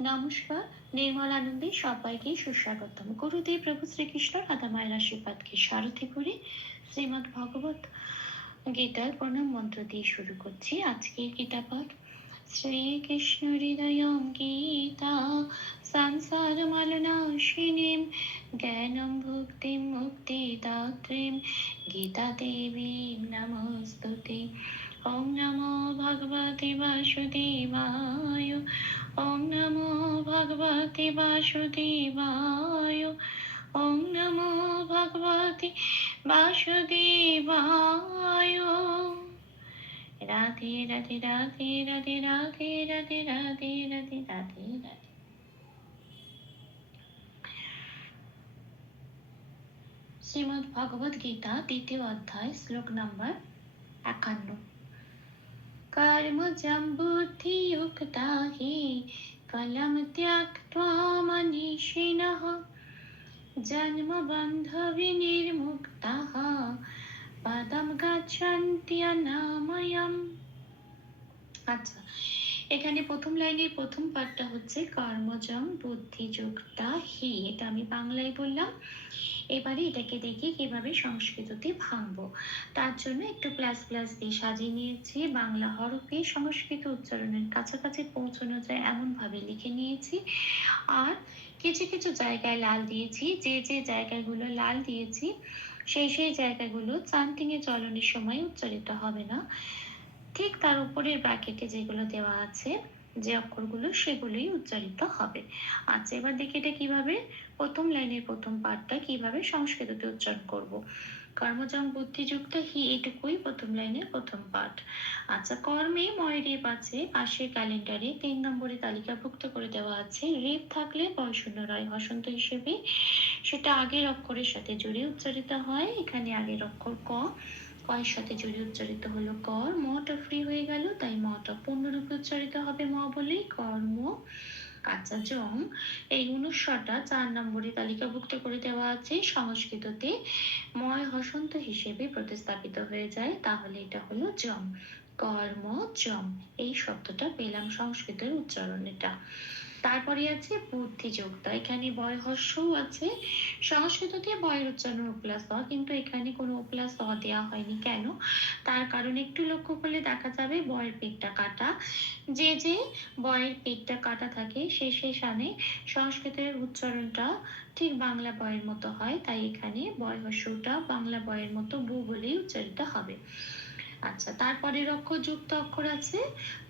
নমস্কার, নির্মল আনন্দে সবাইকে সুস্বাগতম। গুরুদেব প্রভু শ্রীকৃষ্ণ রাধা মায়ের আশীর্বাদকে সারথি করে শ্রীমদ ভগবত গীতার প্রণাম মন্ত্র দিয়ে শুরু করছি। আজকের গীতা পাঠ শ্রীকৃষ্ণ হৃদয় গীতা, সংসার মালনাশিনীম জ্ঞানম ভুক্তিম মুক্তি দাত্রীম গীতা দেবী নমস্তুতে। ওম নমো ভগবতে বাসুদেবায়, ওম নমো ভগবতে বাসুদেবায়, ওম নমো ভগবতে বাসুদেবায়। রাধে রাধে রাধে রাধে রাধে রাধে রাধে রাধে রাধে রাধে। শ্রীমদ্ ভগবদ গীতা, দ্বিতীয় অধ্যায়, শ্লোক নাম্বার একান্ন। कर्मजं बुद्धियुक्ता हि फलं त्यक्त्वा मनीषिणः जन्मबन्धविनिर्मुक्ताः পদম গচ্ছন্তি অনাময়ম আচ্ছা এখানে প্রথম লাইনের প্রথম পার্টটা হচ্ছে কর্মজম বুদ্ধিযুক্তা হি, এটা আমি বাংলায় বললাম। এবারে এটাকে দেখি কীভাবে সংস্কৃততে ভাঙবো। তার জন্য একটু প্লাস প্লাস দিয়ে সাজিয়ে নিয়েছি, বাংলা হরফে সংস্কৃত উচ্চারণের কাছাকাছি পৌঁছানো যায় এমন ভাবে লিখে নিয়েছি। আর কিছু কিছু জায়গায় লাল দিয়েছি, যে যে জায়গাগুলো লাল দিয়েছি, সেই সেই জায়গাগুলো চান্টিং এ চলনের সময় উচ্চারিত হবে না। ঠিক তার উপরের ব্র্যাকেটে যেগুলো দেওয়া আছে, যে অক্ষরগুলো সেগুলোই উচ্চারিত হবে। আচ্ছা এবার দেখি এটা কীভাবে প্রথম লাইনের প্রথম পার্টটা কীভাবে সংস্কৃততে উচ্চারণ করব। কর্মজং বুদ্ধিযুক্ত হি এটুকুই প্রথম লাইনের প্রথম পার্ট আচ্ছা কর্মে ময় রেপ আছে, পাশের ক্যালেন্ডারে তিন নম্বরে তালিকাভুক্ত করে দেওয়া আছে, রেপ থাকলে বয়শূন্য রয় হসন্ত হিসেবে। সেটা আগের অক্ষরের সাথে জুড়ে উচ্চারিত হয়, এখানে আগের অক্ষর ক। কয়ের সাথে জুড়ে উচ্চারিত হলো কর, মটা ফ্রি হয়ে গেল, তাই মটা পূর্ণরূপে উচ্চারিত হবে ম বলেই কর্ম আচ্ছা জং। এই অনুস্বরটা চার নম্বরে তালিকাভুক্ত করে দেওয়া আছে। সংস্কৃততে ময় হসন্ত হিসেবে প্রতিস্থাপিত হয়ে যায়। তাহলে এটা হলো জম কর্ম জম এই শব্দটা পেলাম সংস্কৃতের উচ্চারণ এটা। তারপরে আছে বুদ্ধিযোক্তা এখানে বয় হর্ষও আছে। সংস্কৃততে বয়ের উচ্চারণ প্লাস অ কিন্তু এখানে কোনো প্লাস অ দেওয়া হয়নি। কেন? তার কারণ একটু লক্ষ্য করলে দেখা যাবে বয়ের পেটটা কাটা। যে যে বয়ের পেটটা কাটা থাকে, সে সেই সানে সংস্কৃতের উচ্চারণটা ঠিক বাংলা বয়ের মতো হয়। তাই এখানে বয় হর্ষটা বাংলা বয়ের মতো বু বলেই উচ্চারিত হবে। আচ্ছা তারপরের অক্ষর যুক্ত অক্ষর আছে,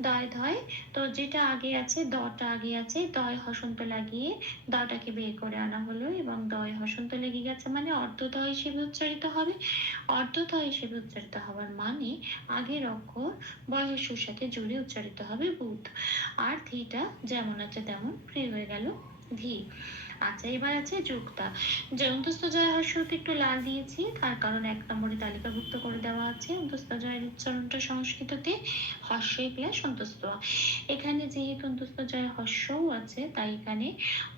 দয়, ধয়। তো যেটা আগে আছে, দটা আগে আছে, দয়, হসন্ত লাগিয়ে দটাকে বের করে আনা হলো এবং দয়, হসন্ত লেগে গেছে মানে অর্ধদয় হিসেবে উচ্চারিত হবে। অর্ধদয় হিসেবে উচ্চারিত হওয়ার মানে আগের অক্ষর বয়সের সাথে জুড়ে উচ্চারিত হবে বুধ। আর থিটা যেমন আছে তেমন, ফ্রি হয়ে গেল ধি। আচ্ছা এবার আছে, যুক্তা। অন্তস্থ জয় হর্ষতে একটু লাল দিয়েছি, তার কারণ এক নম্বরে তালিকাভুক্ত করে দেওয়া আছে। অন্তস্থ জয়ের উচ্চারণটা সংস্কৃততে হর্ষই প্লাস অন্তস্থ। এখানে যেহেতু অন্তস্থ জয় হর্ষও আছে, তাই এখানে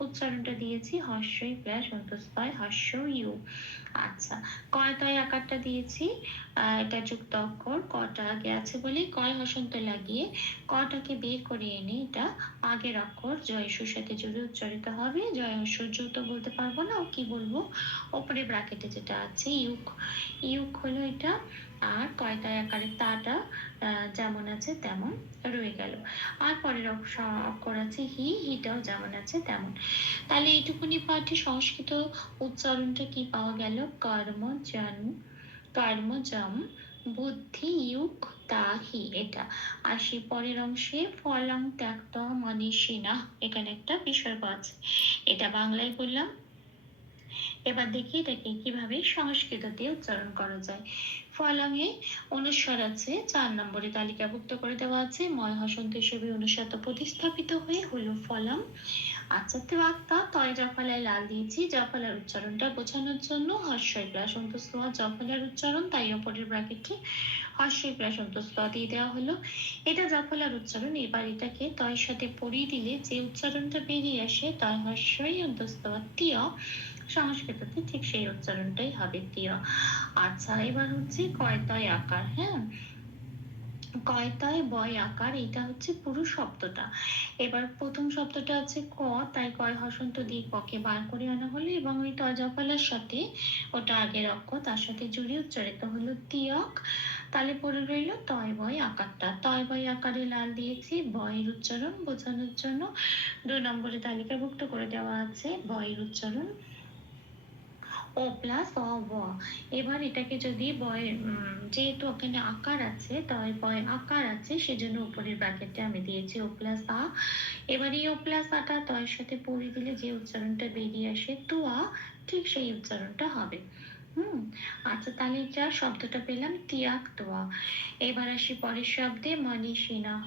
উচ্চারণটা দিয়েছি, হর্ষই প্লাস অন্তস্থয় হর্ষ ইউ। আচ্ছা কয়তয় আকারটা দিয়েছি? এটা যুক্ত অক্ষর, কটা আগে আছে বলে কয় হসন্ত লাগিয়ে, কটাকে বের করে এনে এটা আগের অক্ষর জয়সুর সাথে জুড়ে উচ্চারিত হবে জয় সূর্য তো বলতে পারব না কি বলব? ওপরে ব্র্যাকেটে যেটা আছে, ইউক। ইউক হলো এটা, আর কয়তায় আকারের তাটা যেমন আছে তেমন রয়ে গেল। আর পরের অক্ষর আছে হি, হিটাও যেমন আছে তেমন। তাহলে এইটুকুনি পাঠে সংস্কৃত উচ্চারণটা কি পাওয়া গেল? কর্ম, জন কর্মজম বুদ্ধি ইউক তাহি এটা। আসি পরের অংশে, ফলং ত্যাক্ত মনীষিনা এখানে একটা বিসর্গ আছে। এটা বাংলায় বললাম। এবার দেখি এটাকে কীভাবে সংস্কৃততে উচ্চারণ করা যায়। ফলঙে অনুস্বর আছে। চার নম্বরে তালিকাভুক্ত করে দেওয়া আছে ময় হসন্ত হিসেবে অনুস্বর প্রতিস্থাপিত হয়ে হলো ফলম। আচ্ছা ত্রাক্তা তয় জফলায় লাল দিয়েছি, জফলার উচ্চারণটা বোঝানোর জন্য হর্ষই প্লাস অন্তস্থ জফলার উচ্চারণ, তাই অপরের ব্র্যাকেটে হর্ষই প্লাস অন্তস্থ দিয়ে দেওয়া হলো। এটা জফলার উচ্চারণ, এবার এটাকে তয়ের সাথে পড়িয়ে দিলে যে উচ্চারণটা বেরিয়ে আসে, তয় হর্ষই অন্তস্থ তীয় সংস্কৃততে ঠিক সেই উচ্চারণটাই হবে তীয় আচ্ছা এবার হচ্ছে কয়তয় আকার হ্যাঁ? কয়তায় বয় আকার এটা হচ্ছে পুরো শব্দটা। এবার প্রথম শব্দটা আছে ক, তাই কয় হসন্ত দিয়ে ককে বার করে আনা হলো এবং ওই তজফলার সাথে ওটা আগের অক্ষ, তার সাথে জুড়ে উচ্চারিত হলো তিয়ক। তাহলে পড়ে রইল তয় বয় আকারটা। তয় বয় আকারে লাল দিয়েছি, বয়ের উচ্চারণ বোঝানোর জন্য। দুই নম্বরে তালিকাভুক্ত করে দেওয়া আছে বয়ের উচ্চারণ। ও প্লাস অ ব। এবার এটাকে যদি বয় উম, যেহেতু ওখানে আকার আছে তাই বয় আকার আছে সেজন্য উপরের ব্র্যাকেটে আমি দিয়েছি ও প্লাস আ এবার এই ও প্লাস আটা তয়ের সাথে পড়ে দিলে যে উচ্চারণটা বেরিয়ে আসে তোয়া ঠিক সেই উচ্চারণটা হবে। হুম আচ্ছা তাহলে যা শব্দটা পেলাম, তিয়াক তোয়া। এবার আসি পরের শব্দে মনি সিনাহ।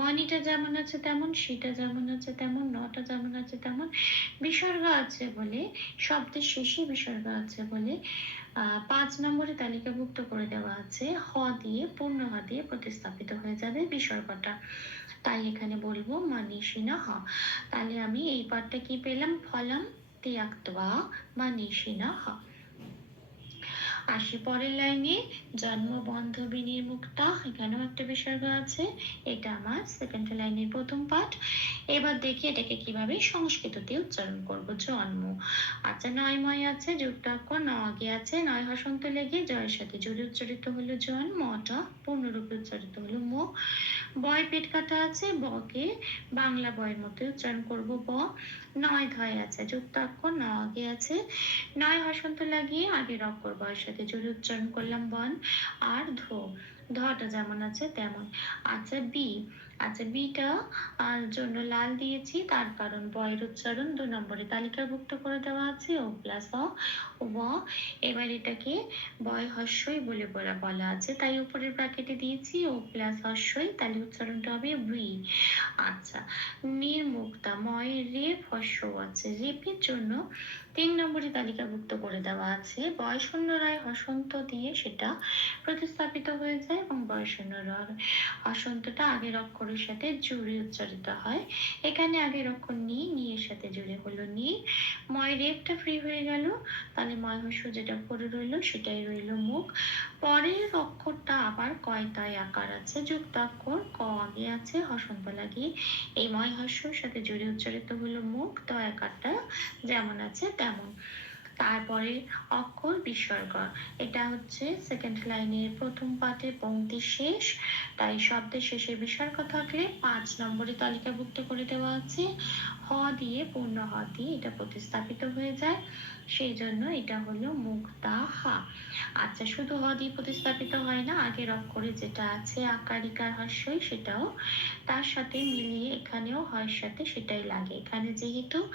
মনিটা যেমন আছে তেমন, সেটা যেমন আছে তেমন, নটা যেমন আছে তেমন, বিসর্গ আছে বলে, শব্দের শেষে বিসর্গ আছে বলে পাঁচ নম্বরে তালিকাভুক্ত করে দেওয়া আছে, হ দিয়ে, পূর্ণ হ দিয়ে প্রতিস্থাপিত হয়ে যাবে বিসর্গটা। তাই এখানে বলব মানিসিনা হ তাহলে আমি এই পাঠটা কি পেলাম? ফলাম তিয়াক্তবা মানিসিনা হ আসি পরের লাইনে জন্ম বন্ধ বিনির্মুক্তা এখানেও একটা বিসর্গ আছে। এটা আমার সেকেন্ড লাইনের প্রথম পাঠ। এবার দেখি এটাকে কীভাবে সংস্কৃততে উচ্চারণ করব। জন্ম। আচ্ছা নয় ময় আছে যুক্তাক্ষর আগে আছে, নয় হসন্ত লেগে, জয়ের সাথে জুড়ে উচ্চারিত হলো জন মটা পূর্ণরূপে উচ্চারিত হলো ম। বয় পেট কাটা আছে বকে বাংলা বয়ের মতো উচ্চারণ করব ব। নয় ধয় আছে যুক্তাক্ষর ন আগে আছে। নয় হসন্ত লাগিয়ে আগের অক্ষর বয়ের সাথে জুড়ে উচ্চারণ করলাম বন আর ধো। ধটা যেমন আছে তেমন। আচ্ছা বি আচ্ছা বিটা জন্য লাল দিয়েছি, তার কারণ বয়ের উচ্চারণ দু নম্বরে তালিকাভুক্ত করে দেওয়া আছে, ও প্লাস অ ব। এবার এটাকে বয় হস্যই বলে বলা বলা আছে, তাই উপরের ব্র্যাকেটে দিয়েছি, ও প্লাস হস্যই, তাহলে উচ্চারণটা হবে উই আচ্ছা নির্মুক্তা ময় রেপ হস্য আছে, রেপের জন্য তিন নম্বরে তালিকাভুক্ত করে দেওয়া আছে। বয়শূন্য রায় হসন্ত দিয়ে সেটা প্রতিস্থাপিত হয়ে যায় এবং বয়শূন্য রায় হসন্তটা আগের অক্ষরের সাথে জুড়ে উচ্চারিত হয়। এখানে আগের অক্ষর নি নিয়ের সাথে জুড়ে হলো নি। ময় রেপটা ফ্রি হয়ে গেল, তাহলে ময় হস্য যেটা পড়ে রইল সেটাই রইল মুখ। পরের অক্ষরটা আবার কয়তায় আকার আছে যুক্তাক্ষর ক আগে আছে, হসন্ত লাগিয়ে এই ময় হস্যর সাথে জুড়ে উচ্চারিত হলো মুখ। তো আকারটা যেমন আছে তেমন। তারপরে অক্ষর বিসর্গ এটা হচ্ছে সেকেন্ড লাইনের প্রথম পাতে পংক্তি শেষ। তাই শব্দের শেষে বিসর্গ থাকলে পাঁচ নম্বরে তালিকাভুক্ত করে দেওয়া আছে। হ দিয়ে পূর্ণ হ দিয়ে এটা প্রতিস্থাপিত হয়ে যায়। সেই জন্য এটা হলো মুক্তা হা আচ্ছা শুধু হ দিয়ে প্রতিস্থাপিত হয় না আগের অক্ষরে যেটা আছে আকারিকার হস্যই সেটাও তার সাথে মিলিয়ে এখানেও হয় সাথে সেটাই লাগে। এখানে যেহেতু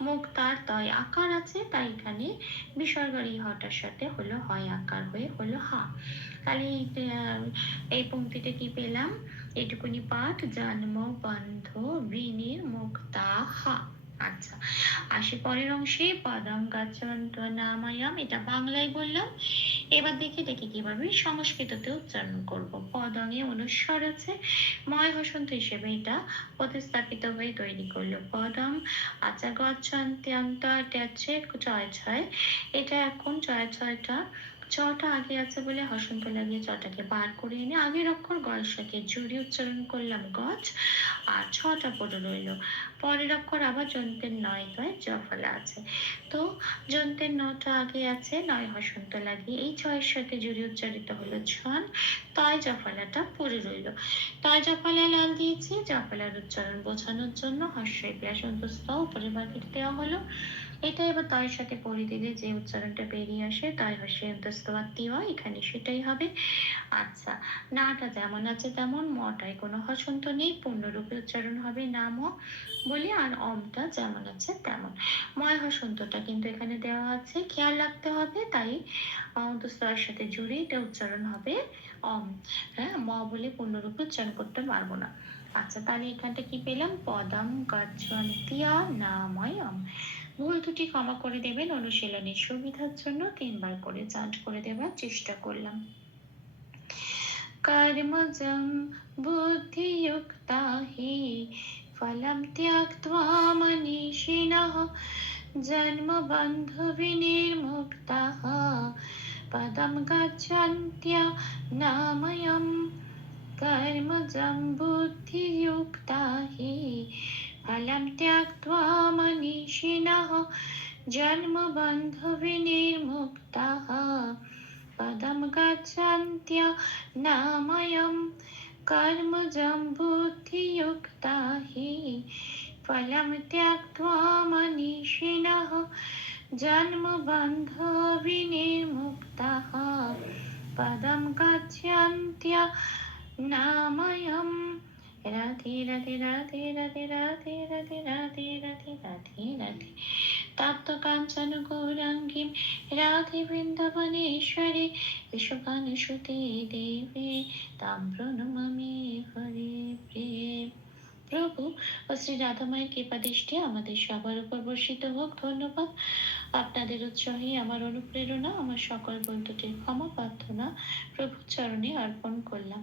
মুক্তার তয় আকার আছে তাই এখানে বিসর্গের হটার সাথে হলো হয় আকার হয়ে হলো হা। তাহলে এই, আহ, পংক্তিতে কি পেলাম? এটুকুনি পাঠ জন্ম বন্ধ বিনির মুক্তা হা আচ্ছা আসি পরের অংশে পদম গাছন্ত এটা বাংলায় বললাম। এবার দেখি দেখি কীভাবে সংস্কৃততে উচ্চারণ করব। পদমে অনুস্বর আছে, ময় হসন্ত হিসেবে এটা প্রতিস্থাপিত হয়ে তৈরি করল। পদম আচ্ছা গচ্ছন্ত্যান্ত এটা হচ্ছে ছয় ছয়। এটা এখন ছয় ছয়টা চটা আগে আছে বলে হসন্ত লাগিয়ে চটাকে বার করে এনে আগের অক্ষর গয়ের সাথে জুড়ে উচ্চারণ করলাম গছ আর ছটা পড়ে রইল। পরের অক্ষর আবার যন্ত্রের নয় নয় জফলা আছে। তো যন্ত্রের নটা আগে আছে, নয় হসন্ত লাগিয়ে এই ছয়ের সাথে জুড়ি উচ্চারিত হলো ছন। তয় জফলাটা পড়ে রইল। তয় জফলা লাল দিয়েছি জফলার উচ্চারণ বোঝানোর জন্য হর্ষই প্লাস অন্তস্থ উপরে দেওয়া হলো। এটা এবার তয়ের সাথে পড়ে দিলে যে উচ্চারণটা বেরিয়ে আসে তয় হর্ষে অন্তস্থ হয় এখানে সেটাই হবে। আচ্ছা নাটা যেমন আছে তেমন, মটায় কোনো হসন্ত নেই, পূর্ণরূপে উচ্চারণ হবে নাম বলি, আর অমটা যেমন আছে তেমন। ময় হসন্তটা কিন্তু এখানে দেওয়া আছে, খেয়াল রাখতে হবে, তাই অন্তস্তয়ের সাথে জুড়ে এটা উচ্চারণ হবে অম। হ্যাঁ ম বলে পূর্ণরূপে উচ্চারণ করতে পারব না। আচ্ছা তাহলে এখানটা কি পেলাম? পদম গচ্ছন্তিয়া নাময়ম। ভুল ত্রুটি ক্ষমা করে দেবেন, অনুশীলনের সুবিধার জন্য তিনবার করে চান্ট করে দেবার চেষ্টা করলাম। কর্মজং বুদ্ধিযুক্তা হি ফলম ত্যাক্তা মনীষিণঃ জন্মবন্ধুবিনির্মুক্তাः পদম গচ্ছন্ত্য নাময়ম। কর্মজং বুদ্ধিযুক্তা হি फलं त्यक्त्वा मनीषिणः जन्मबन्धविनिर्मुक्ताः पदं गच्छन्त्य नामयं कर्मजं बुद्धियुक्ता हि फलं त्यक्त्वा मनीषिणः जन्मबन्धविनिर्मुक्ताः पदं गच्छन्त्य রাধে রাধে রাধে রাধে রাধে রাধে রাধে রাধে রাধে রাধে তপ্ত কাঞ্চন গৌরাঙ্গীম রাধে বৃন্দাবনেশ্বরী বিশ্বকান সুতে দেবে তাম প্রণমামি হরে প্রেম প্রভু ও শ্রী রাধামায়ের কৃপা দৃষ্টি আমাদের সবার উপর বর্ষিত হোক ধন্যবাদ আপনাদের উৎসাহে আমার অনুপ্রেরণা আমার সকল বন্ধুটির ক্ষমা প্রার্থনা প্রভু চরণে অর্পণ করলাম